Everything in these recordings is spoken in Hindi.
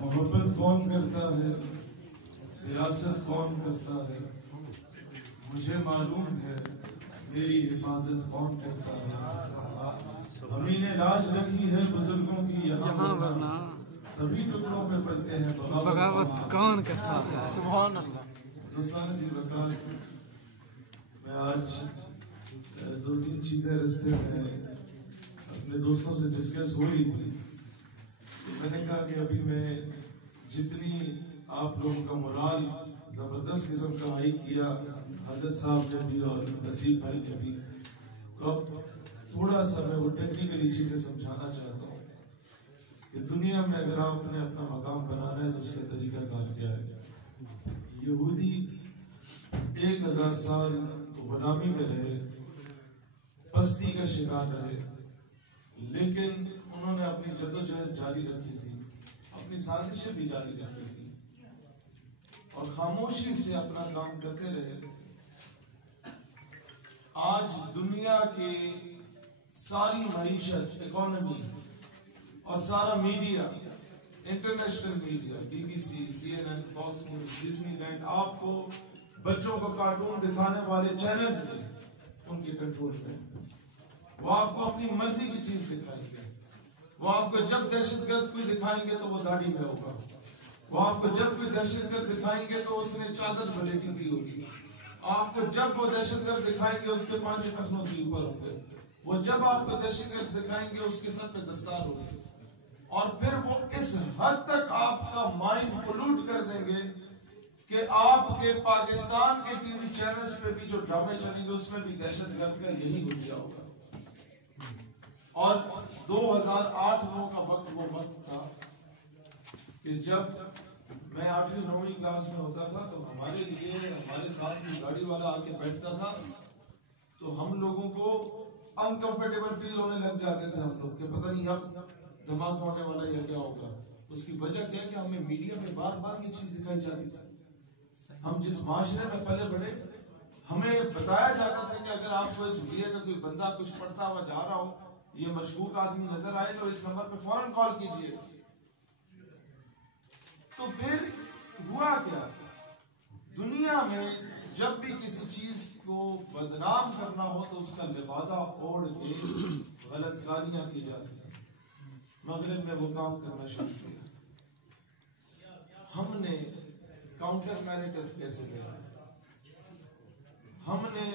मोहब्बत कौन करता है, सियासत कौन करता है, मुझे मालूम है मेरी हिफाजत कौन करता है। अमी ने लाज रखी है बुजुर्गों की यहाँ वरना सभी टुकड़ों में पड़ते हैं बगावत कौन करता है। सुभान अल्लाह। मैं आज दो तीन चीजें रास्ते में अपने दोस्तों से डिस्कस हो रही थी। मैंने कहा कि अभी मैं जितनी आप लोगों का मोराल जबरदस्त किस्म का हाई किया हजरत साहब ने भी और नसीब भाई ने भी, तो अब थोड़ा सा मैं वो टेक्निकली चीजें समझाना चाहता हूँ कि दुनिया में अगर आपने अपना मकाम बनाना है तो उसका तरीका कार क्या है। यहूदी 1000 साल तो गुलामी में रहे, पस्ती का शिकार रहे, लेकिन उन्होंने अपनी जद्दोजहद जारी रखी थी, अपनी साजिशें भी जारी रखी थी और खामोशी से अपना काम करते रहे। आज दुनिया के सारी मईशत, इकोनॉमी और सारा media, international media, BBC, CNN, Fox News, Disneyland, आपको बच्चों को कार्टून दिखाने वाले चैनल्स भी उनके कंट्रोल में। वो आपको अपनी मर्जी की चीज दिखाएंगे। वो आपको जब दहशतगर्द कोई दिखाएंगे तो वो दाढ़ी में होगा। वो आपको जब कोई दहशतगर्द दिखाएंगे तो उसने चादर बलेटी की होगी। आपको जब वो दहशतगर्द दिखाएंगे उसके 5 टखनों से ऊपर होंगे। वो जब आपको दहशतगर्द दिखाएंगे उसके सर पे दस्तार होगी। और फिर वो इस हद तक आपका माइंड पोल्यूट कर देंगे कि आपके पाकिस्तान के टीवी चैनल्स पे भी जो ड्रामे चलेंगे उसमें भी दहशतगर्द का यही गुंजा होगा। और 2008-9 का वक्त वो वक्त था कि जब मैं 8वीं-9वीं क्लास में होता था तो हमारे लिए हमारे साथ में गाड़ी वाला आके बैठता था तो हम लोगों को अनकंफर्टेबल फील होने लग जाते थे। हम लोग के पता नहीं अब दिमाग होने वाला या क्या होगा। उसकी वजह क्या कि हमें मीडिया में बार बार ये चीज दिखाई जाती थी। हम जिस माशरे में पले बढ़े, हमें बताया जाता था कि अगर आपको इस मीडिया का कोई बंदा कुछ पढ़ता हुआ जा रहा हो, ये मशकूक आदमी नजर आए तो इस नंबर पे फौरन कॉल कीजिए। तो फिर हुआ क्या, दुनिया में जब भी किसी चीज को बदनाम करना हो तो उसका लिबादा ओढ़ के गलतकारियां की जाती है। मगरिब में वो काम करना शुरू किया। हमने काउंटर नैरेटिव कैसे किया, हमने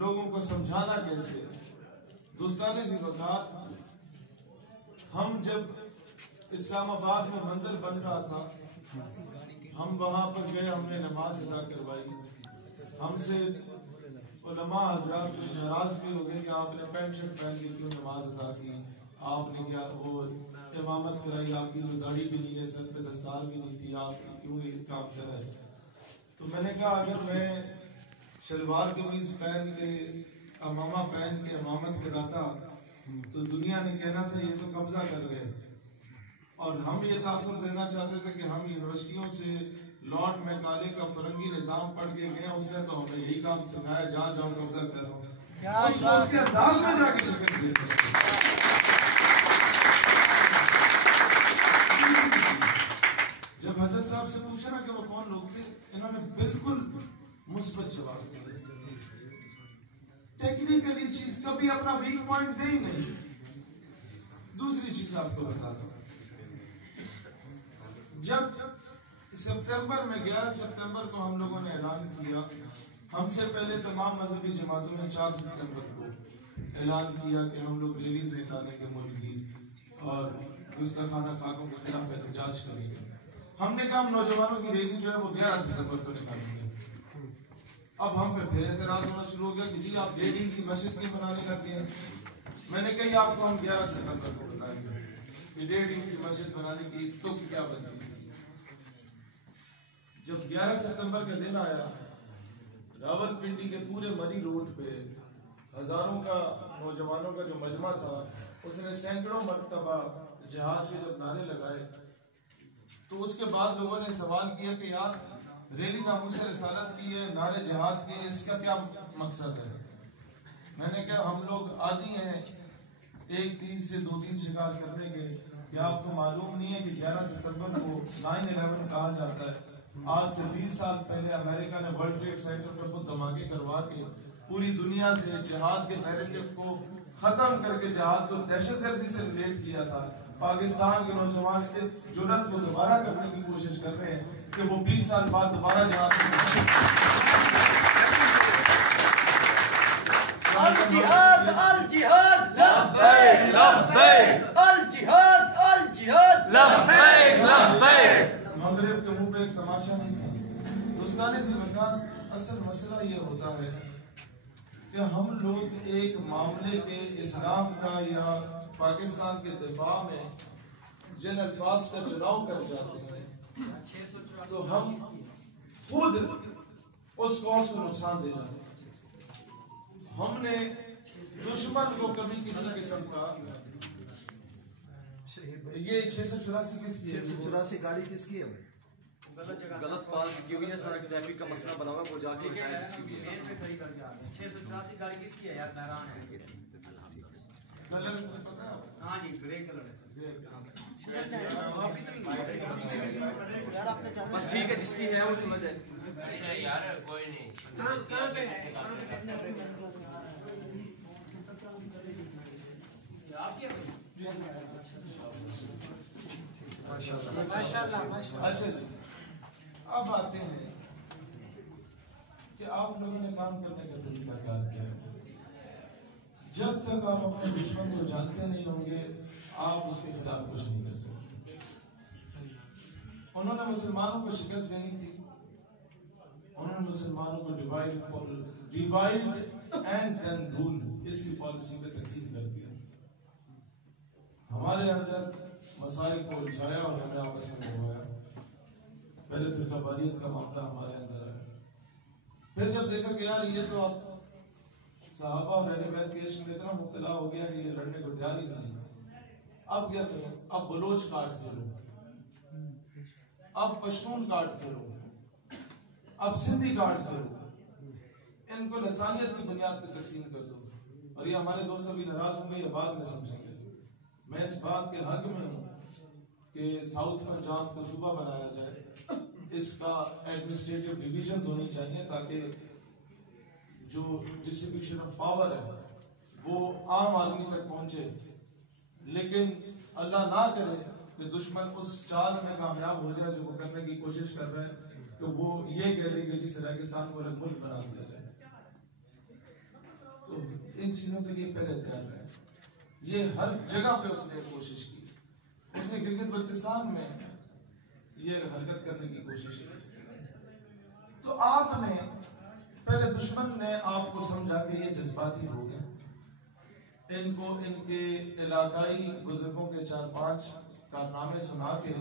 लोगों को समझाना कैसे। दोस्ताने सी वक़ात, हम जब इस्लामाबाद में मंदिर बन रहा था, हम वहां पर गए, हमने नमाज अदा करवाई। हमसे उलमा हज़रात कुछ नाराज भी हो गए कि आपने पैंट शर्ट पहन के क्यों नमाज अदा की, आपने क्या वो इमामत कराई, आपकी कोई दाढ़ी भी नहीं है, सर पे दस्तार भी नहीं थी, आप क्यों ये काम कर रहे हैं। तो मैंने कहा अगर मैं शलवार कमीज पहन के अमामा पहन के इमामत कराता तो दुनिया ने कहना था ये तो कब्जा कर गए। और हम ये तासुर देना चाहते थे कि हम यूनिवर्सिटियों से लॉर्ड मैकाले का फरंगी निजाम पढ़ के गए, उसने तो हमें यही काम सिखाया, जहाँ जाओ कब्जा करो, उसके अंदाज में जाके शिकस्त देते। जब हजरत साहब से पूछा ना कि वो कौन लोग थे, इन्होंने बिल्कुल मुस्बत जवाब दिया। टेक्निकली चीज कभी अपना वीक पॉइंट दे ही नहीं। दूसरी चीज आपको बताता हूं, जब सितंबर में 11 सितंबर को हम लोगों ने ऐलान किया, हमसे पहले तमाम मजहबी जमातों ने 4 सितंबर को ऐलान किया कि हम लोग रैलीज निकालेंगे मुल्क की और गुस्ताखाना खाकों के खिलाफ एहतजाज करेंगे। हमने कहा हम नौजवानों की रैली जो है वो 11 सितंबर को निकालेंगे। अब हम पे फिर एतराज होना शुरू हो गया कि जी आप लेडी की मस्जिद क्यों बनाने लगे हैं। मैंने कहा आपको हम 11 सितंबर को बताएंगे कि लेडी की मस्जिद बनाने की तो क्या बनती है। जब 11 सितंबर का दिन आया, रावलपिंडी के पूरे मरी रोड पे हजारों का नौजवानों का जो मजमा था, उसने सैकड़ों मरतबा जिहाद के जब नारे लगाए तो उसके बाद लोगों ने सवाल किया कि यार रैली नामूस रिसालत की है, नारे जिहाद की है, इसका क्या मकसद है। मैंने कहा हम लोग आदी हैं एक तीर से 2-3 शिकार करने के, क्या आपको मालूम नहीं है कि 11 सितंबर को 9/11 कहा जाता है? आज से 20 साल पहले अमेरिका ने वर्ल्ड ट्रेड सेंटर पर खुद धमाके करवा के पूरी दुनिया से जिहाद के नैरेटिव को खत्म करके जिहाद को दहशतगर्दी से रिलेट किया था। पाकिस्तान के नौजवान इस जुर्रत को दोबारा करने की कोशिश कर रहे हैं कि वो 20 साल बाद दोबारा जिहाद अल जिहाद लब्बैक लब्बैक अल जिहाद लब्बैक लब्बैक। मगरिब के मुंह पे एक तमाशा नहीं था दोस्तानी से मकान। असल मसला ये होता है कि हम लोग एक मामले के इस्लाम का या पाकिस्तान के दिफा में जिन अल्फाज का चुनाव कर जाते हैं तो हम खुद उस कौस को नुकसान दे जाते हैं। हमने दुश्मन को कभी किसी किस्म का ये 684 किसकी है? 684 गाड़ी किसकी है? गलत पार्क की हुई है, सड़क ट्रैफिक का मसला बना हुआ है, वो जाके किसकी भी है? 684 गाड़ी किसकी है यार? हैरान है। कलर पता है? हाँ जी, ग्रे कलर है बस ठीक है, जिसकी है वो चला जाए। नहीं यार कोई नहीं। अच्छा जी, अब आते हैं कि आप लोगों ने काम करने का तरीका क्या किया है। जब तक आप अपने दुश्मन को जानते नहीं होंगे आप उसके खिलाफ कुछ नहीं कर सकते। उन्होंने मुसलमानों को शिकस्त देनी थी, उन्होंने मुसलमानों को डिवाइड एंड देन रूल इसकी पॉलिसी में तकसीम कर दिया। हमारे अंदर मसाइल को उलझाया और हमें आपस में मिलवाया। पहले फिर कबालियत का मामला हमारे अंदर आया। फिर जब देखा कि यार ये तो आप साहबा और अहले बैत के इश्क में इतना मुब्तला हो गया कि ये लड़ने को तैयार ही नहीं, अब क्या करो? अब बलोच काट खेलो, अब पश्तून काट खेलो, अब सिंधी काट खेलो, इनको लसानियत की बुनियाद पर तकसीम कर दो। और ये हमारे दोस्त अभी नाराज होंगे या बाद में समझेंगे। मैं इस बात के हक में हूँ कि साउथ पंजाब को सूबा बनाया जाए, इसका एडमिनिस्ट्रेटिव डिवीजन होनी चाहिए ताकि जो डिस्ट्रीब्यूशन ऑफ पावर है वो आम आदमी तक पहुंचे। लेकिन अल्लाह ना करे कि दुश्मन उस चाल में कामयाब हो जाए जो वो करने की कोशिश कर रहे हैं, तो वो ये कह रहे कि जिस रेगिस्तान को अलग मुल्क बना दिया जाए। तो इन चीजों के लिए पहले तैयार रहे। ये हर जगह पे उसने कोशिश की, उसने गिलगित बल्तिस्तान में ये हरकत करने की कोशिश की। तो आपने पहले दुश्मन ने आपको समझा कि ये जज्बाती लोग हैं, इनको इनके इलाकाई बुजुर्गों के 4-5 कारनामे सुना के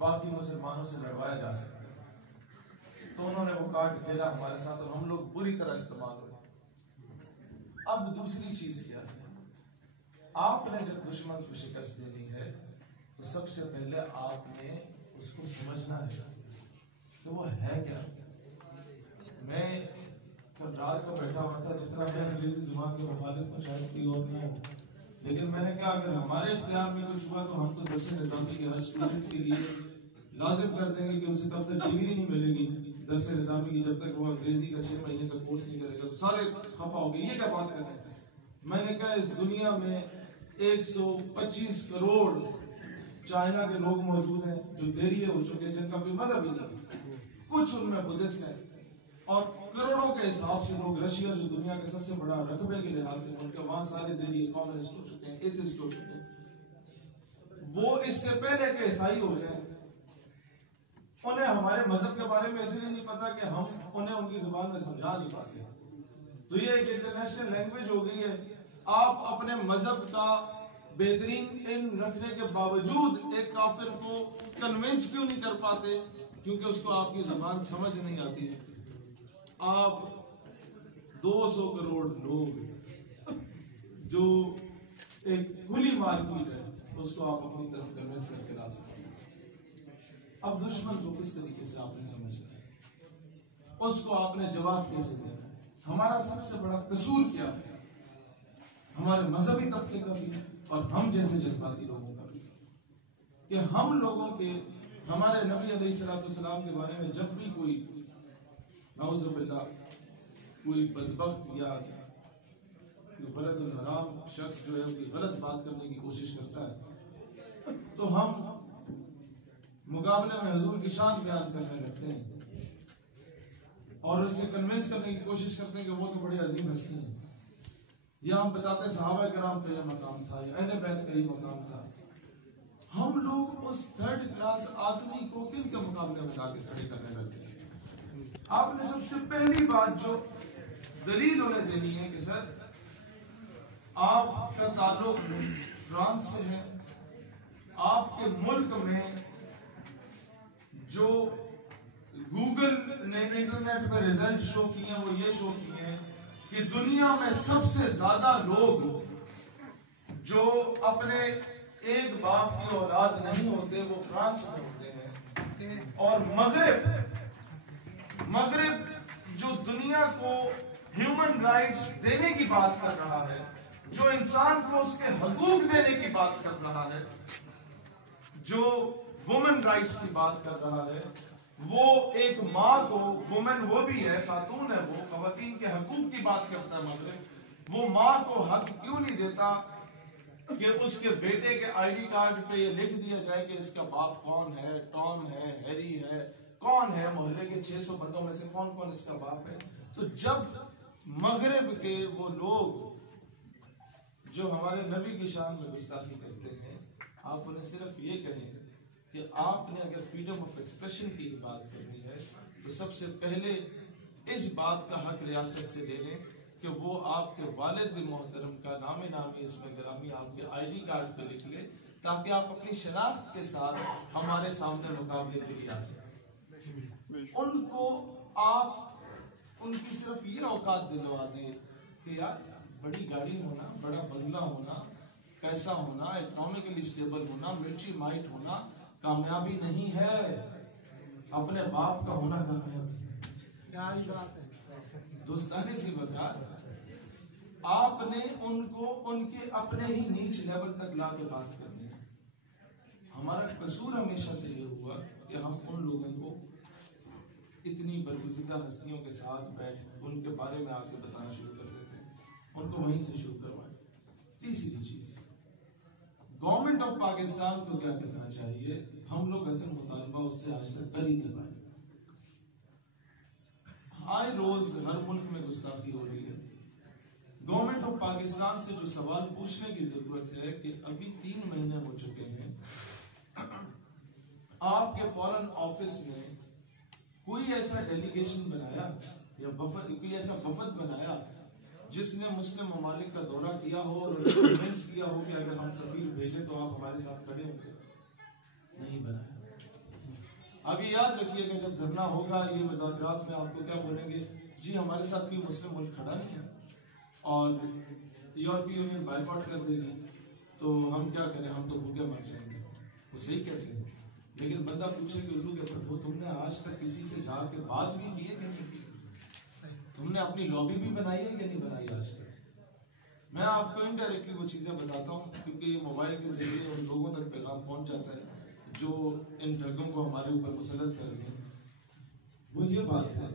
बाकी मुसलमानों से लड़वाया जा सकता है। तो उन्होंने वो कार्ड खेला हमारे साथ और हम लोग बुरी तरह इस्तेमाल हुए। अब दूसरी चीज क्या है, आपने जब दुश्मन को शिकस्त देनी है तो सबसे पहले आपने उसको समझना है तो वो है क्या। मैं कल रात को बैठा हुआ था, जितना मैं अंग्रेजी जुबान के मुखालिफ हूँ शायद कोई और ना हो, लेकिन मैंने क्या, अगर हमारे इख्तियार में कुछ हुआ तो हम तो दर्स निज़ामी के हर स्टूडेंट के लिए लाजिम कर देंगे कि उसे तब तक डिग्री नहीं मिलेगी दर्स निज़ामी की जब तक वो अंग्रेजी का 6 महीने का कोर्स नहीं करेगा। सारे खफा हो गए, ये क्या बात कर रहे हैं। मैंने कहा इस दुनिया में 125 करोड़ चाइना के लोग मौजूद हैं जो देरी हो चुके हैं, जिनका कोई मजहब ही नहीं, कुछ उनमें बुद्धिस्ट हैं, और करोड़ों के हिसाब से लोग रशिया जो दुनिया के सबसे बड़ा रकबे के लिहाज से उनके वहां सारे देरी कम्युनिस्ट हो चुके हैं, एथिस्ट हो चुके हैं। वो इससे पहले के ईसाई हो जाए, उन्हें हमारे मजहब के बारे में इसलिए नहीं पता कि हम उन्हें उनकी जुबान में समझा नहीं पाते। तो ये एक इंटरनेशनल लैंग्वेज हो गई है। आप अपने मजहब का बेहतरीन इन रखने के बावजूद एक काफिर को कन्विंस क्यों नहीं कर पाते? क्योंकि उसको आपकी जुबान समझ नहीं आती। आप 200 करोड़ लोग जो एक खुली मार्केट है उसको आप अपनी तरफ कन्विंस करके ला सकते हैं। अब दुश्मन को किस तरीके से आपने समझना है, उसको आपने जवाब कैसे देना है। हमारा सबसे बड़ा कसूर क्या है, हमारे मजहबी तबके का भी और हम जैसे जज्बाती लोगों का भी। कि हम लोगों के हमारे नबी अलैहिस्सलाम के बारे में जब भी कोई नाउज़ुबिल्लाह कोई बदबख्त या बलदुल हराम शख्स जो है कोई गलत बात करने की कोशिश करता है तो हम मुकाबले में हुजूर की शान बयान करने लगते हैं और उससे कन्विंस करने की कोशिश करते हैं कि वो तो बड़ी अजीम हस्ती है। या हम बताते हैं सहाबा किराम का यह मकाम था, या अहले बैत का यह मकाम था। हम लोग उस थर्ड क्लास आदमी को किन के मुकाबले में लाके खड़े करने लगते हैं। आपने सबसे पहली बात जो दलील उन्हें देनी है कि सर आपका ताल्लुक फ्रांस से है, आपके मुल्क में जो गूगल ने इंटरनेट पर रिजल्ट शो किए हैं वो ये शो किए हैं कि दुनिया में सबसे ज्यादा लोग जो अपने एक बाप की औलाद नहीं होते वो फ्रांस में होते हैं। और मगरिब जो दुनिया को ह्यूमन राइट्स देने की बात कर रहा है, जो इंसान को उसके हकूक देने की बात कर रहा है, जो वुमेन राइट्स की बात कर रहा है, वो एक माँ को, वुमेन वो भी है, खातून है, वो खवातीन के हकूक की बात करता है मगरिब, वो माँ को हक क्यों नहीं देता कि उसके बेटे के आईडी कार्ड पे ये लिख दिया जाए कि इसका बाप कौन है, टॉम है, हैरी है, कौन है, मोहल्ले के 600 बंदों में से कौन कौन इसका बाप है। तो जब मगरिब के वो लोग जो हमारे नबी की शान में गुस्ताखी करते हैं, आप उन्हें सिर्फ ये कहें कि आपने अगर फ्रीडम ऑफ एक्सप्रेशन की बात करनी है तो सबसे पहले इस बात का हक रियासत से ले लें कि वो आपके वालिद मोहतरम का नामे नामी इसमें ग्रामी आपके आईडी कार्ड पे लिख ले, ताकि आप अपनी शनाख्त के साथ हमारे सामने मुकाबले के लिए आ सकें। उनको आप उनकी सिर्फ ये औकात दिलवा दें कि यार बड़ी गाड़ी होना, बड़ा बंगला होना, पैसा होना, इकोनॉमिकली स्टेबल होना, मिलिट्री माइट होना कामयाबी नहीं है, अपने बाप का होना कामयाबी। दोस्ताने सी बता, आपने उनको उनके अपने ही नीच लेवल तक ला के बात करनी है। हमारा कसूर हमेशा से ये हुआ कि हम उन लोगों को इतनी बरगुज़ीदा हस्तियों के साथ बैठ उनके बारे में आके बताना शुरू कर देते हैं, उनको वहीं से शुरू करवाएं। तीसरी चीज, गवर्नमेंट ऑफ पाकिस्तान को क्या करना चाहिए, हम लोग असल मुतालबा उससे आज तक कर ही नहीं पाए। आए रोज हर मुल्क में गुस्ताखी हो रही है। गवर्नमेंट ऑफ पाकिस्तान से जो सवाल पूछने की जरूरत है कि अभी 3 महीने हो चुके हैं, आपके फॉरेन ऑफिस में कोई ऐसा डेलीगेशन बनाया या वफद, कोई ऐसा वफद बनाया जिसने मुस्लिम ममालिक का दौरा किया हो और कन्विंस किया हो कि अगर हम सफीर भेजें तो आप हमारे साथ खड़े होंगे? नहीं बनाया। अभी याद रखिएगा जब धरना होगा ये मुज़ाकरात में आपको क्या बोलेंगे, जी हमारे साथ कोई मुस्लिम मुल्क खड़ा नहीं है और यूरोपीय यूनियन बायकॉट कर देगी तो हम क्या करें, हम तो भूखे मर जाएंगे। वो सही कहते हैं, लेकिन बंदा पूछे कि हुजूर के प्रभु तुमने आज तक किसी से जाके बात भी की है कि नहीं की, तुमने अपनी लॉबी भी बनाई है कि नहीं बनाई आज तक? मैं आपको इनडायरेक्टली वो चीजें बताता हूँ क्योंकि ये मोबाइल के जरिए उन लोगों तक पैगाम पहुंच जाता है जो इन ठगों को हमारे ऊपर मुसल्लत कर रहे हैं। वो ये बात है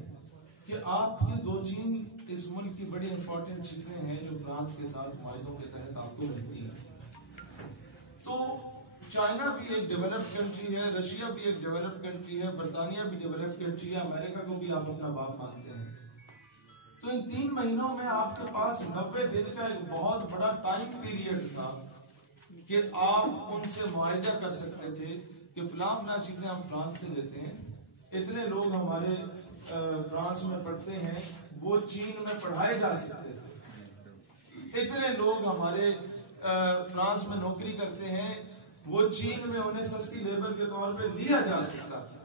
कि आपके 2-3 इस मुल्क की बड़ी इंपॉर्टेंट चीजें हैं जो फ्रांस के साथ मुआहदों के तहत आपको मिलती है। तो चाइना भी एक डेवलप्ड कंट्री है, रशिया भी एक डेवलप्ड कंट्री है, बरतानिया भी डेवलप्ड कंट्री है, अमेरिका को भी आप अपना बाप मानते हैं। तो इन 3 महीनों में आपके पास 90 दिन का एक बहुत बड़ा टाइम पीरियड था कि आप उनसे मुआहदा कर सकते थे कि फलां चीजें हम फ्रांस से लेते हैं, इतने लोग हमारे फ्रांस में पढ़ते हैं वो चीन में पढ़ाए जा सकते थे, इतने लोग हमारे फ्रांस में नौकरी करते हैं वो चीन में उन्हें सस्ती लेबर के तौर पे लिया जा सकता था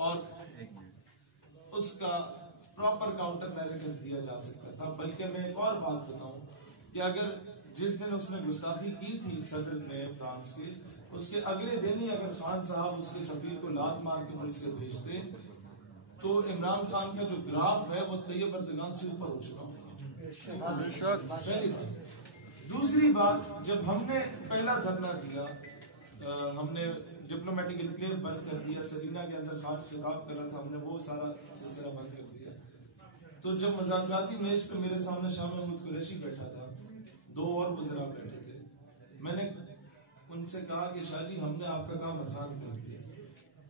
और उसका प्रॉपर काउंटर बैरियर दिया जा सकता था। बल्कि मैं एक और बात बताऊं कि अगर जिस दिन उसने गुस्ताखी की थी सदर ने फ्रांस के, उसके अगले दिन ही अगर खान साहब उसके सफीर को लात मार के मुल्क से भेजते तो इमरान खान का जो ग्राफ है वो तैयब अर्दगान से ऊपर हो चुका होगा। दूसरी बात, जब हमने पहला धरना दिया, हमने डिप्लोमेटिक एनक्लेव बंद कर दिया, सरीना के अंदर खिताब करा था, हमने वो सारा सिलसिला बंद कर दिया। तो जब मुज़ाकराती मेज पे मेरे सामने शाह महमूद कुरैशी बैठा था, 2 और वज़रा बैठे थे, मैंने उनसे कहा कि शाह जी हमने आपका काम आसान कर दिया,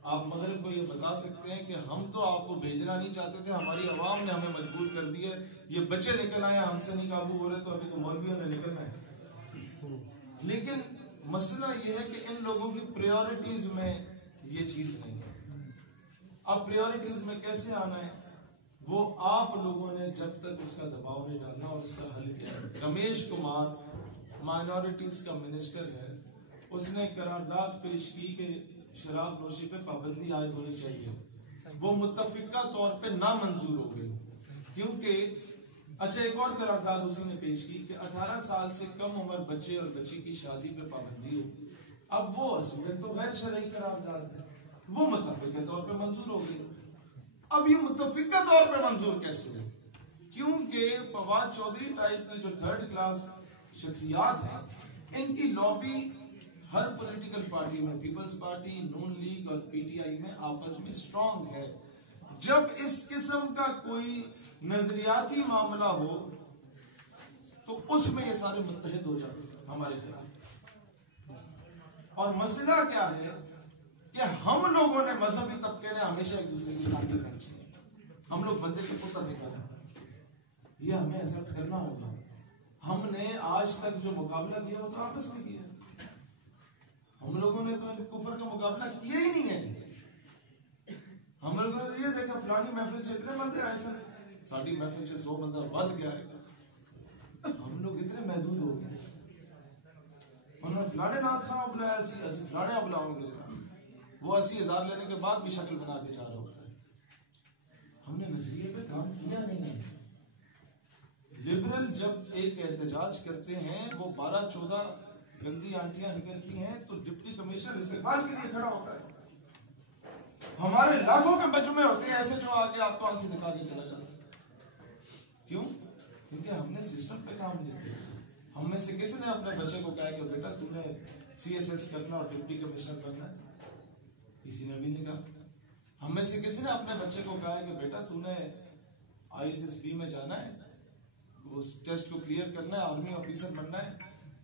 आप मगरिब को ये बता सकते हैं कि हम तो आपको भेजना नहीं चाहते थे, हमारी आवाम ने हमें मजबूर कर दिया, ये बच्चे निकल आए, हमसे नहीं काबू हो रहे, तो अभी तो मौलवियों ने निकलना है। लेकिन मसला ये है कि इन लोगों की प्रायोरिटीज में ये चीज नहीं है। अब प्रायोरिटीज में कैसे आना है, वो आप लोगों ने जब तक उसका दबाव नहीं डालना और उसका हल किया है। रमेश कुमार माइनॉरिटीज का मिनिस्टर है, उसने करारदाद पेश की कि शराब नोशी पे पाबंदी आयद होनी चाहिए, वो मुत्तफिका तौर पे नामंजूर हो गई, क्योंकि अच्छा एक और करारदाद उसी ने पेश की कि 18 साल से कम उम्र बच्चे और बच्ची की शादी पे पाबंदी हो। अब वो असलियत तो गैर शरई करारदाद है, वो मुत्तफिका तौर पे मंजूर हो गई। अब ये मुत्तफिका तौर पे मंजूर कैसे हुई? क्योंकि फवाद चौधरी टाइप की जो 3rd क्लास शख्सियात हैं, इनकी लॉबी हर पॉलिटिकल पार्टी में, पीपल्स पार्टी, नून लीग और पीटीआई में आपस में स्ट्रांग है। जब इस किस्म का कोई नजरियाती मामला हो तो उसमें ये सारे मुत्तहिद हो जाते हैं हमारे खिलाफ। और मसला क्या है कि हम लोगों ने, मजहबी तबके ने हमेशा एक दूसरे की लाठी खींची है, हम लोग बंदे के पुत्र निकाले, ये हमें एक्सेप्ट करना होगा। हमने आज तक जो मुकाबला किया वो तो आपस में किया, हम लोगों ने तो कुफर का मुकाबला किया ही नहीं है। हम लोगों ने ये देखा फलानी महफिल से इतने बंदे आए सर, साड़ी महफिल से 100 बंदा बद गया है, हम लोग इतने महदूद हो गए। उन्होंने फलाने नाथ खां बुलाया, असि फलाने बुलाओगे, वो 80,000 लेने के बाद भी शक्ल बना के जा रहा होता है। हमने नजरिए पे काम किया नहीं है। लिबरल जब एक एहतजाज करते हैं, वो 12-14 गंदी आंटियां निकलती हैं तो डिप्टी कमिश्नर इस्तेमाल के लिए खड़ा होता है। हमारे लाखों के मजमे होते हैं ऐसे जो आगे आपको आंखें दिखा के चला जाता है। क्यों? क्योंकि हमने सिस्टम पे काम नहीं किया। हम में से किसी ने अपने बच्चे को कहा कि बेटा तूने CSS करना और डिप्टी कमिश्नर बनना है? किसी ने भी नहीं कहा। हम में से किसी ने अपने बच्चे को कहा कि बेटा तूने ISSB में जाना है, उस टेस्ट को क्लियर करना है, आर्मी ऑफिसर बनना है,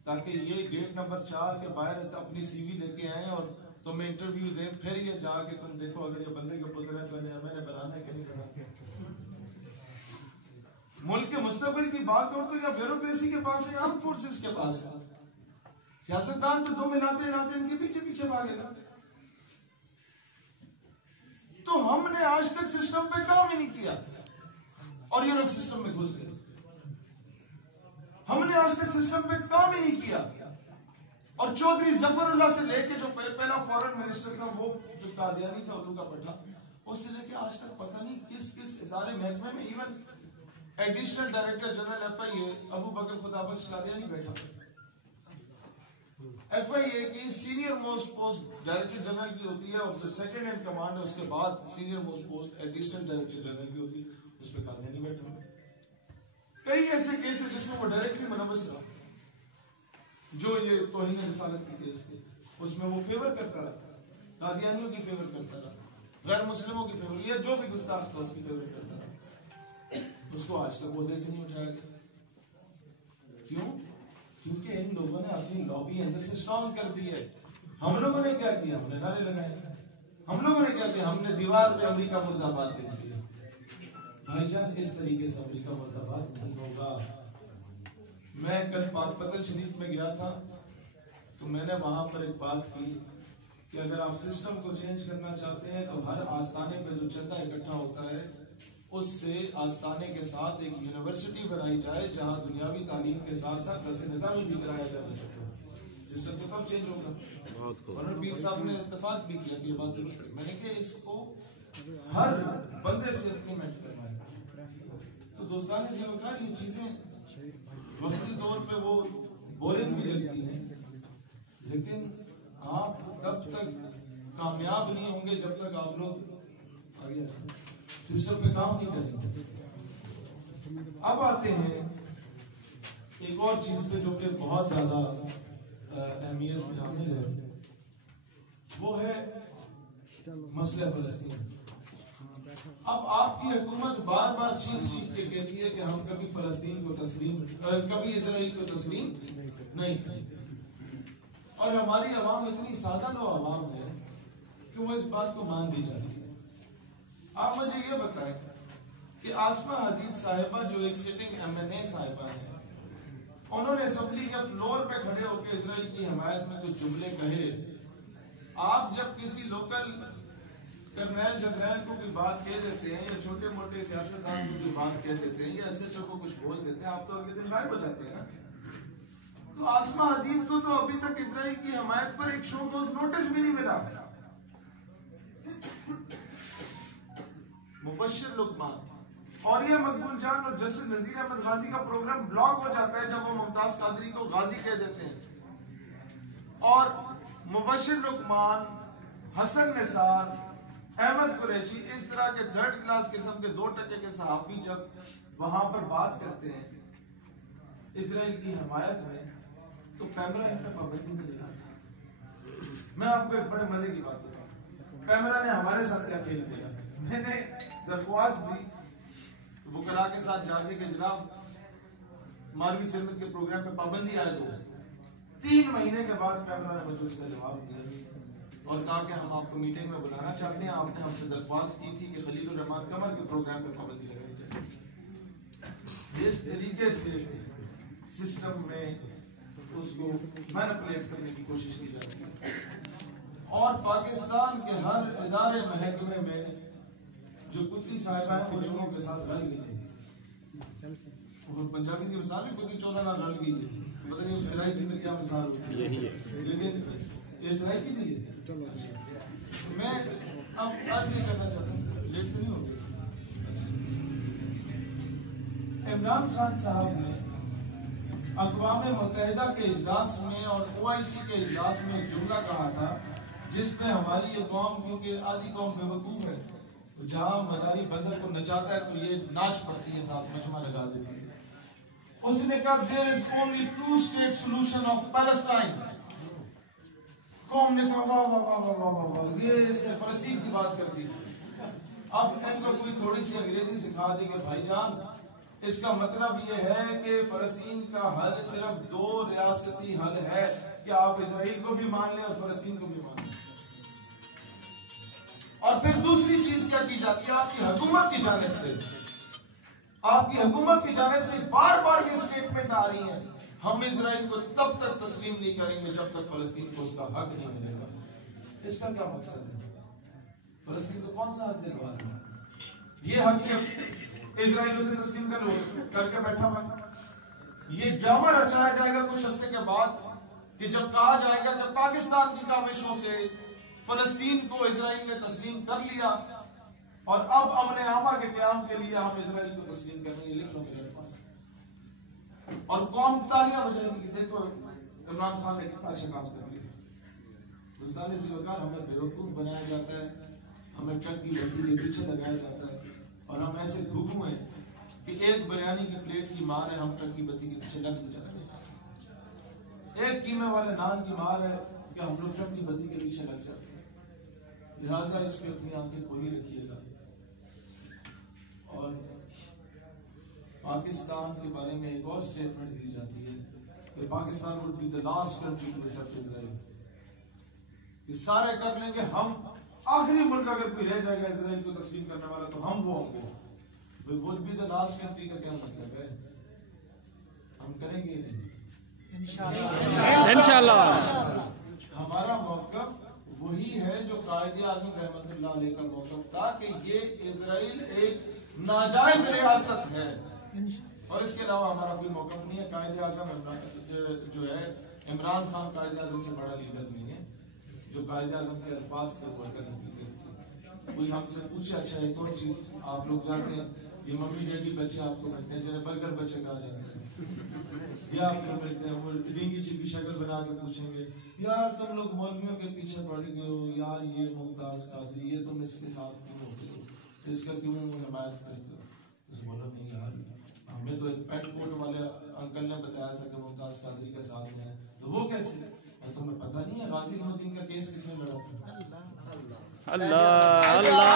ताकि ये गेट नंबर 4 के बाहर अपनी CV लेके आए और तुम्हें इंटरव्यू दे, फिर ये जाके तुम देखो अगर ये बंदे के पुत्र है तो मैंने बनाना है कि नहीं बनाना। मुल्क के मुस्तकबिल की बात और तो या ब्यूरोक्रेसी के पास है, आर्म फोर्सेस के पास है। सियासतदान तो 2 मिलाते इनके पीछे पीछे भागेगा। तो हमने आज तक सिस्टम पे काम ही नहीं किया और ये लोग सिस्टम में घुस गए। हमने आज तक सिस्टम पे काम ही नहीं किया। और चौधरी जफरुल्लाह से लेके जो पहला फॉरेन मिनिस्टर था, वो जो कादियानी था, उल्लू का पट्टा, उससे लेके आज तक पता नहीं किस किस इदारे महकमे में, even additional director general FIA Abu Bakar Khudabakhsh Qadiani बैठा। FIA की senior most post director general की होती है और जो सेकंड इन कमांड है उसके बाद senior most post additional director general की होती है, उस पर कादियानी बैठा। कई ऐसे केस है जिसमें वो डायरेक्टली मुलव्वस रहा, जो ये तौहीन रिसालत की केस थे उसमें वो फेवर करता रहा, कादियानियों की फेवर करता रहा, गैर मुस्लिमों की फेवर, ये जो भी गुस्ताख था उसकी फेवर करता रहा। उसको आज तक ओहदे से नहीं उठाया गया। क्यों? क्योंकि इन लोगों ने अपनी लॉबी अंदर से स्ट्रॉन्ग कर दी है। हम लोगों ने क्या किया? हमने नारे लगाए। हम लोगों ने क्या किया? हमने दीवार पे अमेरिका मुर्दाबाद लिख दिया। भाईजान इस तरीके से अमेरिका मुर्दाबाद नहीं होगा। मैं कल पाकपतन शरीफ में गया था तो मैंने वहां पर एक बात की कि अगर आप सिस्टम को चेंज करना चाहते हैं तो हर आस्थाने पे जो चंदा इकट्ठा होता है उससे आस्थाने के साथ एक यूनिवर्सिटी बनाई जाए जहां दुनियावी तालीम के साथ साथ दर्स निज़ामी भी कराया जा सके। सिस्टम तो तब चेंज होगा। और पीर साहब ने इत्तेफाक भी किया कि ये बात दुरुस्त है। मैंने कहा इसको हर बंदे से इम्प्लीमेंट करना है। तो दोस्ताने से बता ये चीजें वक्ती तौर पे वो बोरिंग भी लगती हैं, लेकिन आप तब तक कामयाब नहीं होंगे जब तक आप लोग आगे सिस्टम पे काम नहीं करेंगे। अब आते हैं एक और चीज पे जो कि बहुत ज्यादा अहमियत की हामिल है, वो है मसला फलस्तीन। अब आपकी हुकूमत बार बार चीख के कहती है कि हम कभी फलस्तीन को तस्लीम, कभी इसराइल को तस्लीम नहीं करेंगे, और हमारी आवाम इतनी सादा लो आवाम है कि वो इस बात को मान भी जाती है। आप मुझे ये बताएं कि आसमा हदीद साहिबा जो एक सिटिंग MNA साहिबा है, उन्होंने असेंबली के फ्लोर पे खड़े होकर इजराइल की हमायत में कुछ जुमले कहे। आप जब किसी लोकल कर्नैल जनरल को भी बात कह देते हैं या छोटे मोटे सियासतदान को भी बात कह देते हैं या SHO को कुछ बोल देते हैं, आप तो अगले दिन गायब हो जाते हैं ना। तो आसमा हदीद को तो अभी तक इजराइल की हमायत पर एक शो कोज नोटिस भी नहीं मिला। मुबश्शिर लुकमान और ये मकबूल जान और जस्टिस नजीर अहमद गाजी का प्रोग्राम ब्लॉक हो जाता है जब वो मुमताज कादरी को गाजी कह देते हैं। और मुबश्शिर लुकमान, हसन निसार, अहमद कुरैशी, इस तरह के थर्ड क्लास किस्म के 2% के सहाफी जब वहां पर बात करते हैं इजराइल की हमायत में, तो पैमरा इन पर पाबंदी नहीं लगाता। मैं आपको एक बड़े मजे की बात बताऊं, पैमरा ने हमारे साथ क्या खेल खेला। मैंने दरख्वास्त दी वुकरा के साथ जाके कि जनाब मारवी सिरमत के प्रोग्राम पे पाबंदी आए दो। 3 महीने के बाद पैमरा ने मुझे उसका जवाब दिया और कहा कि हम आपको मीटिंग में बुलाना चाहते हैं। आपने हमसे दरख्वास्त की थी कि खलीलुर रहमान कमर के प्रोग्राम पे पाबंदी लगाई जाए। इस तरीके से सिस्टम में उसको मैनिपुलेट करने की कोशिश की जाती है। और पाकिस्तान के हर इदारे महकमे में जो कुत्ती साहिबा है वो लोगों के साथ रल गई है। और पंजाबी की मिसाल भी कुत्ती चौला ना रल गई है, पता नहीं सिराई की में क्या मिसाल होती है, लेकिन ये सिराई की दी है। मैं अब आज ये करना चाहता हूँ, लेट तो नहीं हो गया। इमरान खान साहब ने अक़वाम मुत्तहिदा के इजलास में और OIC के इजलास में एक जुमला कहा था जिसपे हमारी ये कौम, क्योंकि आधी कौम बेवकूफ है, जहां मदारी बंदर को नचाता है तो ये नाच पड़ती है, साथ मजमा लगा देती है। उसने कहा there is only two state solution of Palestine. कौम ने कहा वाह वाह वाह वाह वाह वाह, ये इसने फलस्तीन की बात कर दी। अब इनको कोई थोड़ी सी अंग्रेजी सिखा दी कि भाईजान इसका मतलब ये है कि फलस्तीन का हल सिर्फ 2 रियासती हल है कि आप इसराइल को भी मान लें और फलस्तीन को भी मान लें। और फिर दूसरी चीज क्या की जाती है, आपकी हुकूमत की जानिब से, आपकी हुकूमत की जानिब से बार बार ये स्टेटमेंट आ रही है, हम इजराइल को तब तक तस्लीम नहीं करेंगे जब तक फलस्तीन को उसका हक नहीं मिलेगा। इसका क्या मकसद है? फलस्तीन को कौन सा हक दिलवा रहा है? ये हक के इजराइल उसे तस्लीम करके बैठा हुआ। ये ड्रामा रचाया जाएगा कुछ अर्से के बाद कि जब कहा जाएगा कि पाकिस्तान की काविशों से फलस्तीन को इजराइल ने तस्लीम कर लिया और अब अमन आमा के क़याम के लिए हम इजराइल को तस्लीम करेंगे। लिख लो मेरे पास, और कौम तालियां बजाएगी कि देखो इमरान खान ने कितना अच्छा काम कर लिया। गुज़ारे ज़िलकार हमें बेवकूफ बनाया जाता है, हमें ट्रक की बत्ती के पीछे लगाया जाता है और हम ऐसे घुघू हैं कि एक बिरयानी की प्लेट की मार है, हम ट्रक की बत्ती के पीछे लग जाते हैं। एक कीमे वाले नान की मार है कि हम लोग ट्रक की बत्ती के पीछे लग जाते हैं। लिहाजा इस पे अपनी आंखें खोली रखिएगा। और पाकिस्तान के बारे में एक और स्टेटमेंट दी जाती है कि Pakistan would be the last country to accept Israel. ये सारे कर लेंगे, हम आखिरी मुल्क अगर कोई रह जाएगा इजराइल को तस्लीम करने वाला तो हम वो होंगे। Would be the last country का क्या मतलब है? हम करेंगे ही नहीं इंशाअल्लाह। हमारा मौक़िफ़ वही है जो कायदे आज़म रहमतुल्लाह अलैह का मौक़िफ़ था कि ये इजराइल एक नाजायज रियासत है और इसके अलावा हमारा कोई मौक़िफ़ नहीं है। कायदे आज़म जो है इमरान खान कायदे आज़म से बड़ा लीडर नहीं है जो कायदे आज़म के अल्फाज पर बढ़कर हकीकत थी। कोई हमसे पूछे, अच्छा एक और चीज, आप लोग जानते हैं ये मम्मी डैडी बच्चे आपको मिलते हैं जिन्हें बर्गर बच्चे कहा जाता है, या फिर मिलते हैं वो डिंगी की शक्ल बना के पूछेंगे यार तुम लोग मौलवियों के पीछे पड़ गए हो, यार ये मुमताज कादरी, ये तुम इसके साथ क्यों होते हो, इसका क्यों हिमायत करते हो? बोला नहीं यार हमें तो एक पेट कोट वाले अंकल ने बताया था कि मुमताज कादरी के साथ में है, तो वो कैसे? और तुम्हें पता नहीं है गाजी नूरुद्दीन का केस किसने लड़ा था? अल्लाह अल्लाह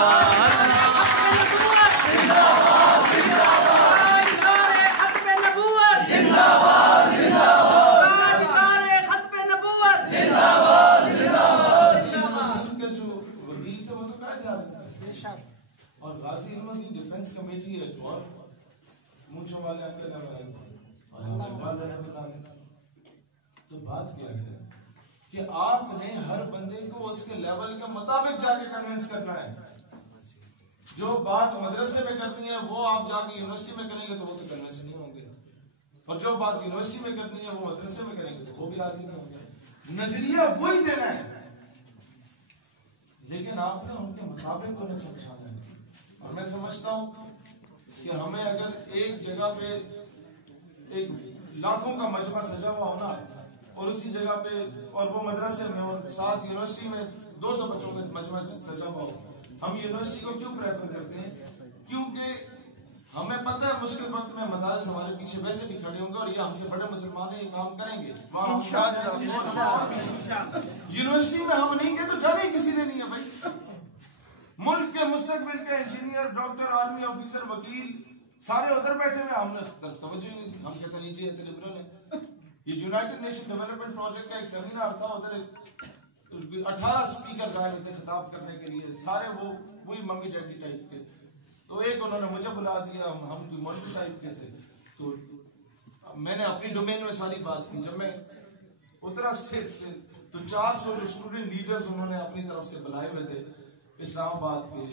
और गाजी नूरुद्दीन डिफेंस कमेटी है और मूंछों वाले अंकल लगाए थे। तो बात क्या है कि आपने हर बंदे को उसके लेवल के मुताबिक जाके कन्विंस करना है। जो बात मदरसे में करनी है वो आप जाके यूनिवर्सिटी में करेंगे तो वो तो कन्विंस नहीं होंगे, और जो बात यूनिवर्सिटी में करनी है वो मदरसे में करेंगे तो वो भी राजी नहीं होंगे। नजरिया वही देना है, लेकिन आपने उनके मुताबिक उन्हें समझाना है। और मैं समझता हूं कि हमें अगर एक जगह पे एक लाखों का मजमा सजा हुआ होना और उसी जगह पे और वो मदरसे में और साथ यूनिवर्सिटी में 200 बच्चों का मजमा सजा हुआ हो, हम यूनिवर्सिटी को क्यों प्रेफर करते हैं? क्योंकि हमें पता है मुश्किल वक्त में मदारस हमारे पीछे वैसे भी खड़े होंगे और ये हमसे बड़े मुसलमान ये काम करेंगे। यूनिवर्सिटी में हम नहीं गए तो जाने ही किसी ने नहीं है भाई। मुल्क के मुस्तकबिल के इंजीनियर, डॉक्टर, आर्मी ऑफिसर, वकील सारे उधर बैठे हुए, हमने तवज्जो ही नहीं दी। हम कहते नहीं जी ये लिबरल है। ये यूनाइटेड नेशन डेवलपमेंट प्रोजेक्ट का एक सेमिनार था, उधर 18 स्पीकर आए हुए थे खिताब करने के लिए, सारे वो वही मम्मी डैडी टाइप के। तो एक उन्होंने मुझे बुला दिया, हम भी मल्टी टाइप के थे, तो मैंने अपनी डोमेन में सारी बात की। जब मैं उतरा स्टेज से तो 400 जो स्टूडेंट लीडर्स उन्होंने अपनी तरफ से बुलाए हुए थे इस्लामाबाद के,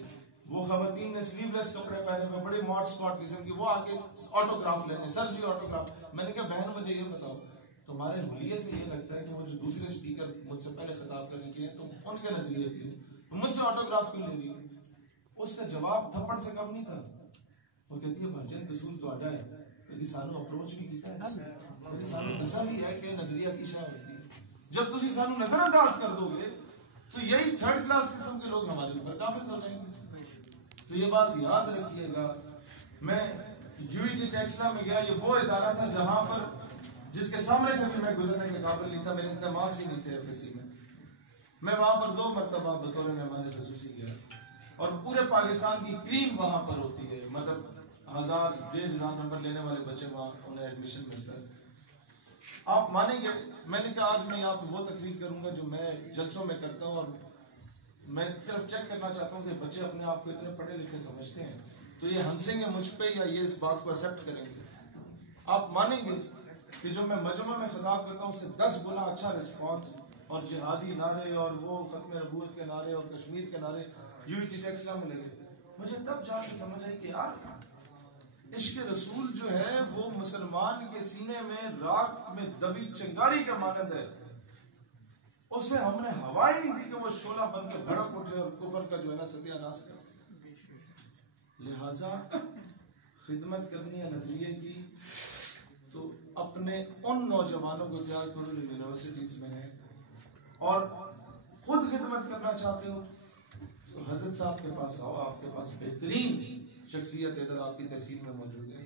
वो खवातीन ने स्लीवलेस कपड़े पहने हुए, बड़े मॉड स्कॉट किस्म की, वो आके ऑटोग्राफ लेने, सर जी ऑटोग्राफ। मैंने कहा बहन मुझे ये बताओ, तुम्हारे हुलिये से ये लगता है कि वो जो दूसरे स्पीकर मुझसे पहले खिताब करने के लिए तुम उनके नजरिए की तो मुझसे ऑटोग्राफ क्यों ले रही हो? उसका जवाब थप्पड़ से कम नहीं था। वो कहती है भंजन कसूर तो आडा है, कहती सानू अप्रोच भी कीता है, कहती सानू दसा भी है कि नजरिया की शाह होती है। जब तुसी सानू नजरअंदाज कर दोगे तो यही थर्ड क्लास किस्म के लोग हमारे ऊपर काफिज हो जाएंगे। तो ये बात याद रखिएगा। मैं यूईटी टेक्सला में गया, ये वो इदारा था जहां पर जिसके सामने से भी मैं गुजरने के काबिल नहीं था, मेरे इतने मार्क्स ही नहीं थे एफएससी में। मैं वहां पर 2 मरतबा बतौर मेहमान खसूसी गया और पूरे पाकिस्तान की क्रीम वहां पर होती है, मतलब 1000-1500 नंबर लेने वाले बच्चे वहां उन्हें एडमिशन मिलता है। आप मानेंगे, मैंने कहा आज मैं यहाँ पे वो तकरीर करूंगा जो मैं जलसों में करता हूँ, और मैं सिर्फ चेक करना चाहता हूँ कि बच्चे अपने आप को इतने पढ़े लिखे समझते हैं तो ये हंसेंगे मुझ पे या ये इस बात को एक्सेप्ट करेंगे। आप मानेंगे कि जो मैं मजमा में खिताब करता हूँ उससे 10 गुना अच्छा रिस्पॉन्स और जिहादी नारे और वो खत्म नबूवत के नारे और कश्मीर के नारे यूईटी टेक्सला में लगे। मुझे तब जाके समझ आई कि यार इश्क रसूल जो है वो मुसलमान के सीने में राख में दबी चिंगारी के मानद है। उसे हमने हवा ही नहीं दी कि वो शोला बन के भड़क उठे और कुफर का जो है ना सत्यानाश करे। लिहाजा खिदमत करनी है नजरिए की तो अपने उन नौजवानों को तैयार करो जो यूनिवर्सिटीज में है, और खुद खिदमत करना चाहते हो तो हजरत साहब के पास आओ। आपके पास बेहतरीन शख्सियत इधर आपकी तहसील में मौजूद है,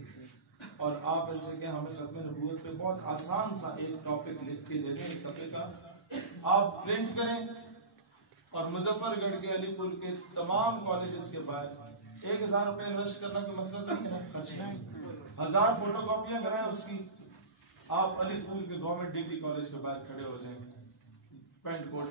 और आप इनसे क्या हमें खत्म नबूवत पे बहुत आसान सा एक टॉपिक लिख के दे दें, एक सफ़े का आप प्रिंट करें, और मुजफ्फरगढ़ के अलीपुर के तमाम कॉलेजेस के बाहर 1000 रुपए इन्वेस्ट करना कोई मसला नहीं है ना, खर्च नहीं, 1000 फोटो कॉपियां कराएं उसकी, आप अलीपुर के गवर्नमेंट डिग्री कॉलेज के बाहर खड़े हो जाएंगे पैंट कोट